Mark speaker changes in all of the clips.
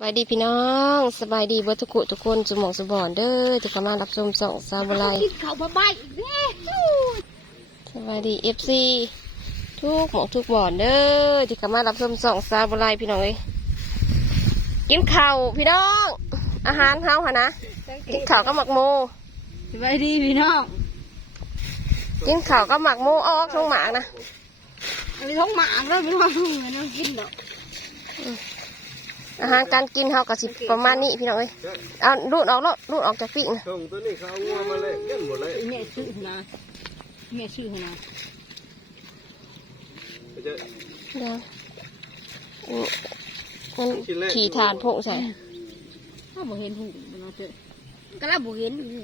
Speaker 1: สบายดีพี่น้องสบายดีเบิดทุกคุทุกคนจุหมองสุบอนเด้อที่เข้ามารับชมส่องซาบุไร
Speaker 2: กินข้าวมาใบอีกแล้ว
Speaker 1: สบายดีเอฟซีทุกหมองทุกบ่อนเด้อที่เข้ามารับชมส่องซาบุไรพี่น้องเอ้ยกินข้าวพี่น้อง อาหารเฮาค่ะนะกินข้าวก็หมักโม
Speaker 2: สบายดีพี่น้อง
Speaker 1: กินข้าวก็หมักโมออกท้องหมากนะ
Speaker 2: อันนี้ท้องหมาแล้วพี่น้องไม่ต้องกินหรอก
Speaker 1: อาหารการกินเฮาก็สิประมาณนี้พี่น้องเอ้ยเอาลูดออกแล้วลูดออกจากปีกนะ
Speaker 3: ส่งตัวนี้เขาเอางัวมาเลยเล่นหมดเลย
Speaker 2: แม่ซื้อนะแม่ซื้อนะ
Speaker 3: เขาจะ
Speaker 1: เดี๋ยวอืมมันขี่ทานพงใส่
Speaker 2: ถ้าบ่เห็นหูมันเอาเจอก็แล้วบ่เห็นอยู่นี่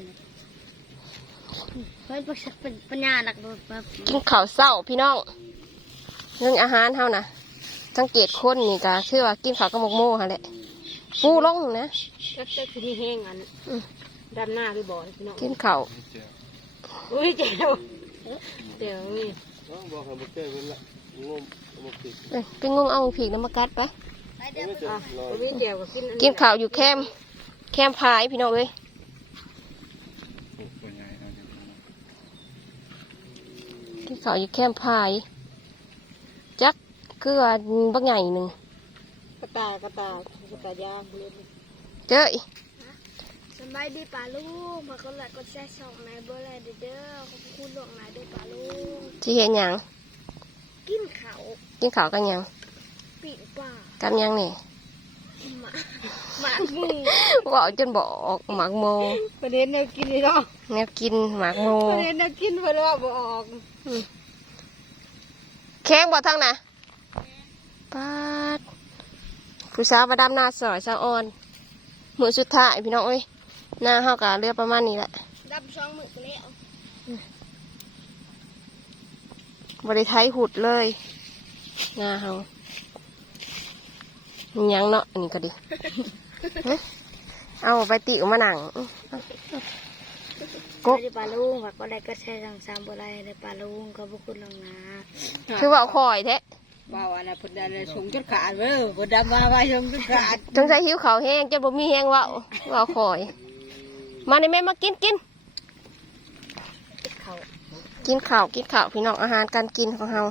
Speaker 2: เฮ้ยเป็นปัญญาหนักแบบ
Speaker 1: กินข้าวเศร้าพี่น้องเรื่องอาหารเท่านะ สังเกตคนนี่ก็คือว่ากินข้าวกับหมกโม่ค่ะแหละปูลงนะ
Speaker 2: ก็จะคือนี่แห้งอันด้านหน้าพี่บ่อยพี่น้อง
Speaker 1: กินข้าว
Speaker 2: อุ้ยเจ๋วเจ๋วนี่
Speaker 3: น้องบอกให้บุกเก้เป็นละงมบุกติด
Speaker 1: เอ้ยไปงมเอาผีกน้ำมากัดปะ
Speaker 3: ไม่เจ็บรอ
Speaker 2: อุ้ยเจ๋วก็กิน
Speaker 1: กินข้าวอยู่แคมป์แคมป์พายพี่น้องเอ้ยกินข้าวอยู่แคมป์พายจัก คือว่าบักใหญ่หนึ่ง
Speaker 2: กระตากระตากระตายางเล่น
Speaker 1: เจ้ย
Speaker 4: สบายดีป่าลุงมาก็เลยก็แซ่สองนายเบอร์เลยเด้อขอบคุณหลวงนายด้วยป่าลุง
Speaker 1: ที่เห็นหยัง
Speaker 4: กินเขาว
Speaker 1: กินข้าวกันหยัง
Speaker 4: ปีกป่า
Speaker 1: กันหยังนี่
Speaker 4: หมาหมาหมู
Speaker 1: ว่าจนบอกหมากโม
Speaker 2: ประเด็นแนวกินนี่เนาะ
Speaker 1: แนวกินหมากโม
Speaker 2: ประเด็นแนวกินเพราะว่าบ่ออก
Speaker 1: แข้งบ่ทั้งนะ ปาดผู้สาวมาดำหน้าสอยสาวอ่อนมือสุดท้ายพี่น้องเอ้ยหน้าเฮากะเรือประมาณนี้แหละ
Speaker 4: ดับสองมือแล้ว
Speaker 1: บริไทยหุดเลยหน้าเฮามีหยังเนาะอันนี้ก็ดีเฮ้ยเอาไปติวมาหนังอื้อ
Speaker 4: สบายดีป่าลุงมาก็เลยก็แซ่สองสามเบอร์เลยเด้อป่าลุงขอบคุณหลวงนา
Speaker 1: คือว่าเอาคอยแท้
Speaker 2: บ่าวอันนั้นเพิ่นได้ส่งจดขาดเว้อเพิ่นด้มาไว้ส่งจดขาด
Speaker 1: จงใจหิวเขาวแห้งจะบ่มีแห้งเว่าว่าคอย มาในแม่มากินกิน
Speaker 2: เขา
Speaker 1: กินข้าวกินข้าวพี่น้องอาหารการกินของเฮา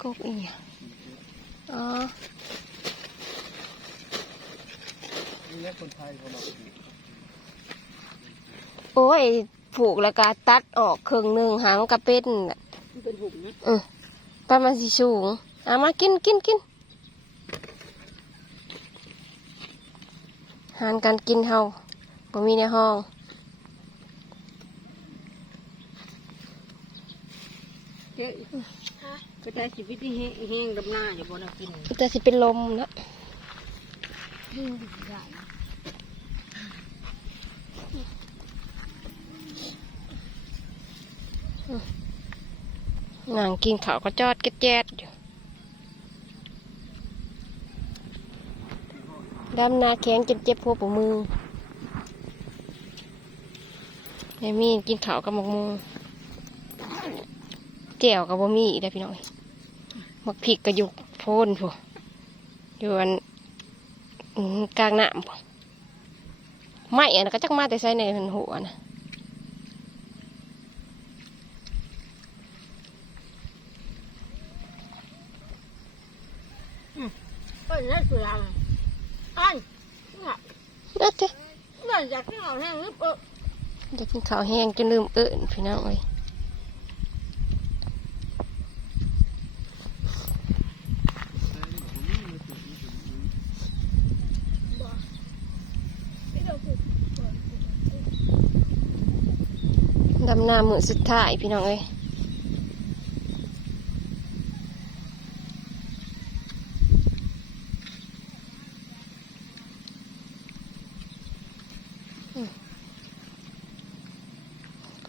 Speaker 1: กุ๊กอีอ๋อ
Speaker 3: นี่คนไทยเขามา
Speaker 1: โอ้ย ผูกแล้วก็ตัดออกครึ่งหนึ่งหางกระเป็นน่ะ
Speaker 2: มันเป็นหุ่มนะ
Speaker 1: เออประมาณสิสูงเอามากินกินกินอาหารการกินเฮาบ่มีในห้อง
Speaker 2: เจ๊ก็ได้ชีวิตที่แห้งๆดำหน้าอย่าบ่น่ากิน
Speaker 1: แต่สิเป็นลมเนาะ
Speaker 2: ยิ่งได้
Speaker 1: นางกินข้าวก็จอดกระแจดอยู่ดำนาแข็งจนเจ็บหัวปมือแม่มีกินข้าวกับหมกมูแจ่วกับบ่มีอีกแล้วพี่น้องหมักพริกกระยุกโพนผู้อยู่อันกลางหน้ำผู้ไม่อันนั้นก็จักมาแต่ใส่ในหัวนะ
Speaker 2: เอ้ยนั่นคืออะไรอัน
Speaker 1: เด้อเจ้
Speaker 2: นั่นอยากให้เอาแห้งนึบเออ
Speaker 1: อยากกินข้าวแห้งจนลืมเอิ้นพี่น้องเอ้ย
Speaker 4: ไม่ต้องผูก
Speaker 1: ดำนามือสุดท้ายพี่น้องเอ้ย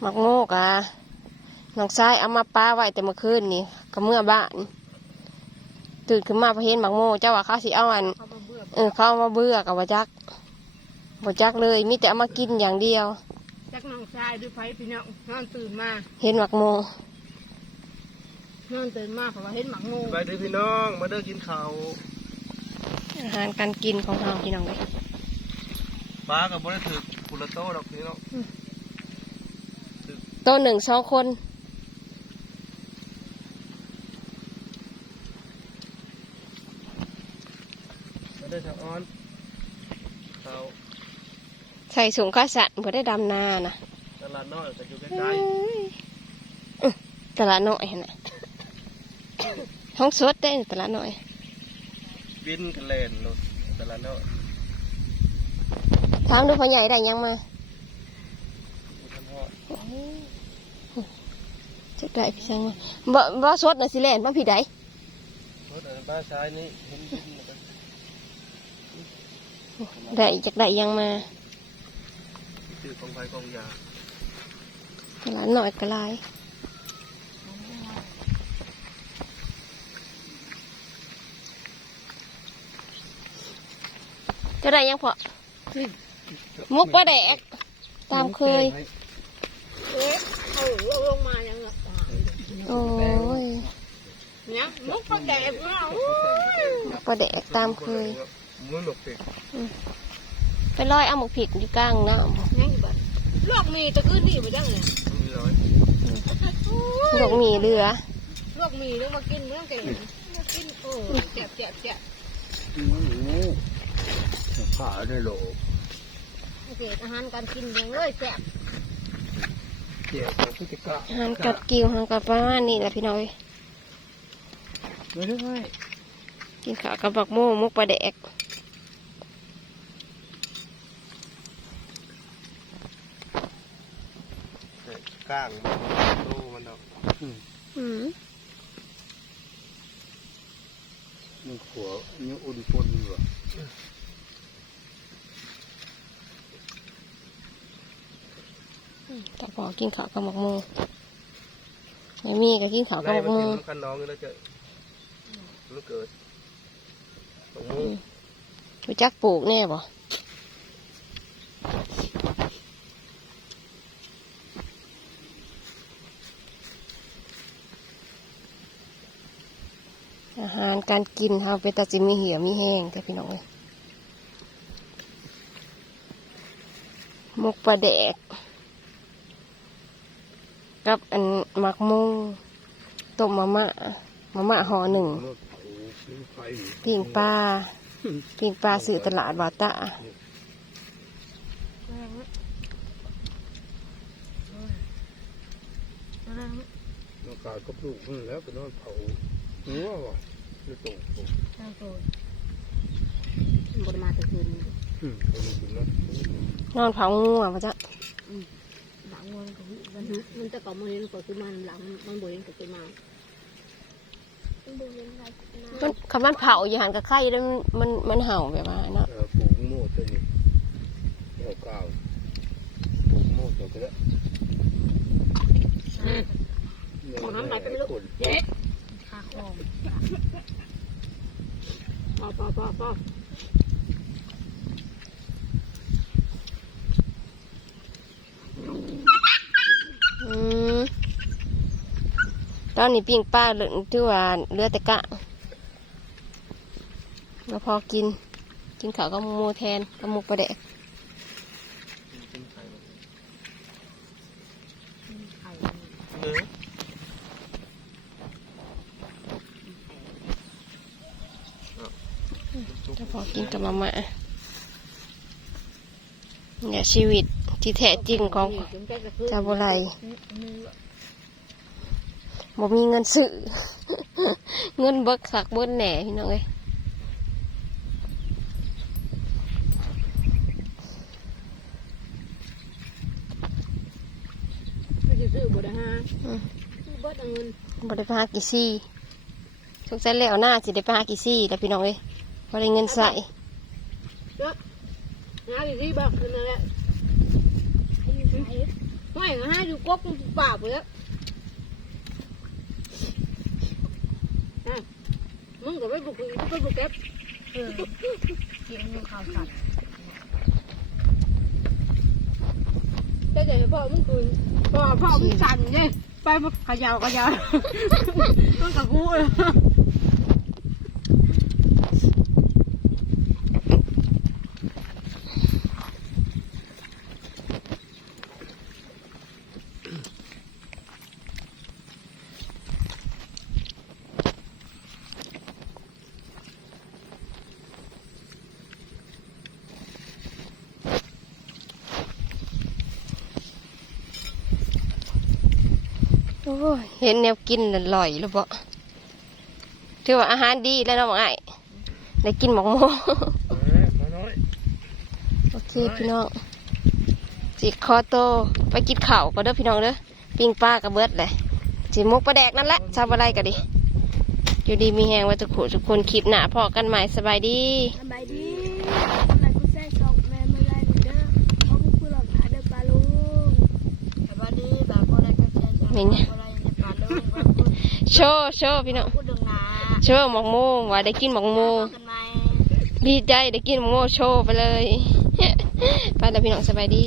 Speaker 1: มักโมกอะน้องชายเอามาป้าไว้แต่เมื่อคืนนี่ก็เมื่อบ้านตื่นขึ้นมาพอเห็นมักโมเจ้าว่าเขาสิเอาอัน
Speaker 2: เอามาเบื่อ
Speaker 1: เออเขาเอามาเบื่อกับว่าจักบ่จักเลยมีแต่เอามากินอย่างเดียว
Speaker 2: จักน้องชายด้วยไผพี่น้องนอนตื่นมา
Speaker 1: เห็นหมักโม
Speaker 2: นอนตื่นมาเพราะว่าเห็นหมังงู
Speaker 3: ไปเด้อพี่น้องมาเด้อกินข้าว
Speaker 1: อาหารการกินของเราพี่น้องเลย
Speaker 3: ปลากับบ่ได้ถือกุละโตดอกพี่น้อง
Speaker 1: โตัวหนึ่งสองคน
Speaker 3: มาเด้อชาวอ้อนข้าว
Speaker 1: ใส่สูงข้าสัตว์เพื่อได้ดำนานะ
Speaker 3: ตลาดน้อยก็อยู่ใกล้
Speaker 1: อื้อตลาดน้อยหั่นน่ะ ห้องสดได้ตลาดน้อย
Speaker 3: ๆบินกันเล่นรถตลาดน้อย
Speaker 1: ถามดูพ่อใหญ่ได้ยังมา
Speaker 3: อยู่ทันฮอด
Speaker 1: จะได้พี่ช่างมาบ่บ่สดน่ะสิแล่นบ่พี่ใด
Speaker 3: รถอันบ้านซ้ายนี่เห็นบินแล้วก็
Speaker 1: ได้จากได้ยังมา
Speaker 3: ซื้อกองไฟกองยา
Speaker 1: ตลาดน้อยก็หลายจะได้ยังพอมุกปลาแดก ตามเคย
Speaker 2: เอ๊ะเอาลงมายังไง
Speaker 1: โอ้ย
Speaker 2: เนี่ยมุกเขาแดกเรา
Speaker 1: มุกปลาแดกตามเคย
Speaker 3: มือหนกเป็ด
Speaker 1: ไปลอยเอาหมกผิดอยู่กลางน้
Speaker 2: ยังอยู่บ้านลอกมีตะกืนดีไปจังเนี่ย
Speaker 3: มีร้อยำ
Speaker 1: ดอกหมีเรือ
Speaker 2: ลอกมีแล้วมากินเมื่อไงมากินโอ้เจ็บเจ็บเจ็บ
Speaker 3: ขาได้โหล
Speaker 2: เศษอาหารการกินยังเลยแซ่บ
Speaker 3: เกี่ยวกับพฤติกรรม
Speaker 1: อาหารกัดกิวอาหารกัดประมาณนี้แหละพี่น้อย
Speaker 3: ไม่ได้ไง
Speaker 1: กินข้าวกับบักโม่มุกปลาแดก
Speaker 3: ก้างมันโตมันเอา
Speaker 1: อืม
Speaker 3: มันขัวนี่อุ่นปนอยู่
Speaker 1: แต่พอกินข้าวกับบักโม่ไม่มีก็กินข้าวกับ
Speaker 3: ไล่
Speaker 1: บัก
Speaker 3: มา
Speaker 1: โม่
Speaker 3: กินกันน้องแล้วจะ มันเกิดตรงมู
Speaker 1: รู้จักปลูกแน่บ่อาหารการกินเฮาเป็นตาจิมีเหี่ยวมีแห้งแต่พี่น้องเอ้ยมุกปลาแดก กับอันหมักมุงต้มมะมะมะมะห่อหนึ่ง ปิ้งปลาปิ้งปลาสื่อตลาดบาตะ
Speaker 3: นอกาก็ปลูกมันแล้วก็นอนเผาหัวว่ะจะตก
Speaker 2: ช่างโตบไดมาตะคืน
Speaker 3: น
Speaker 1: อนเผางูอะพระจ๊ะ
Speaker 2: หลังวันก็มันมันจะก่อมันเห็นก็คือมันหลังมันบ่เห็นก็คือมา
Speaker 4: บุญยังไงนะ
Speaker 1: มันคำว่าเผาอยู่หันกับไข่แล้วมันมันมันเห่าแบบว่าเนาะ
Speaker 3: เออฝูงโมดตัวนี้เอาก้าวปลูกโม่ตัวก็ได้
Speaker 2: ของน้ำไหลไปไม่รู้เจ๊คาคอมปอปอปอปอ
Speaker 1: อืม ตอนนี้ปิ้งปลาเหลือที่ว่าเหลือแต่กะมาพอกิน กินข้าวกับหมูแทนกับหมูปลาแดก
Speaker 2: ไข่
Speaker 3: เออ
Speaker 1: จะพอกินกับมาม่าเนี่ยชีวิตที่แท้จริงของ
Speaker 2: ถึงจะกระพือ
Speaker 1: ชาวโบราณ บ่มีเงินซื้อเงินเบิกขักเบิ้นแหน่พี่น้องเอ้ย
Speaker 2: ไม่ได้ซื้อบ่ได้ฮะซื้อเบิดเอาเงิน
Speaker 1: บ่ได้ไปหากี่ซี่สงสัยแล้วหน้าสิได้ไปหากี่ซี่แล้วพี่น้องเอ้ยพอได้เงินใส่
Speaker 2: นะพี่ที่บอกคือนั่นแหละ
Speaker 4: ให้อยู่ไหน
Speaker 2: ไม่ให้ดูกกป่าไปแล้วมึ งก็ไปบุกไปบุกเก็บเออกินมึงข้าวสัตว์แต่เดี๋ยวพ่อมึงคืนพ่อพ่อมึงสั่นเนี่ยไปมาขยาวขยาวต้องกับกูเลย
Speaker 1: โอ้ยเห็นแนวกินอร่อยหรือเปล่าถือว่าอาหารดีแล้วเนาะบอกไอ้ได้กินหมกโม
Speaker 3: เอ้ยมาน้อย
Speaker 1: โอเคพี่น้องจิคอโตไปกินข้าวก็เด้อพี่น้องเด้อปิ้งปลากระเบิดเลยจิมกปลาแดกนั่นแหละชาวอะไรกันดิอยู่ดีมีแหงไว้ทุกคนทุกคนคลิปหน้าพอกันใหม่สบายดี
Speaker 4: สบายดี ก็น
Speaker 1: โชว์โชว์พี่น้องโชว์หมกโมว่าได้กินหมกโม
Speaker 2: กันไหม
Speaker 1: ดีใจได้กินหมกโมโชว์ไปเลยไปแล้วพี่น้องสบายดี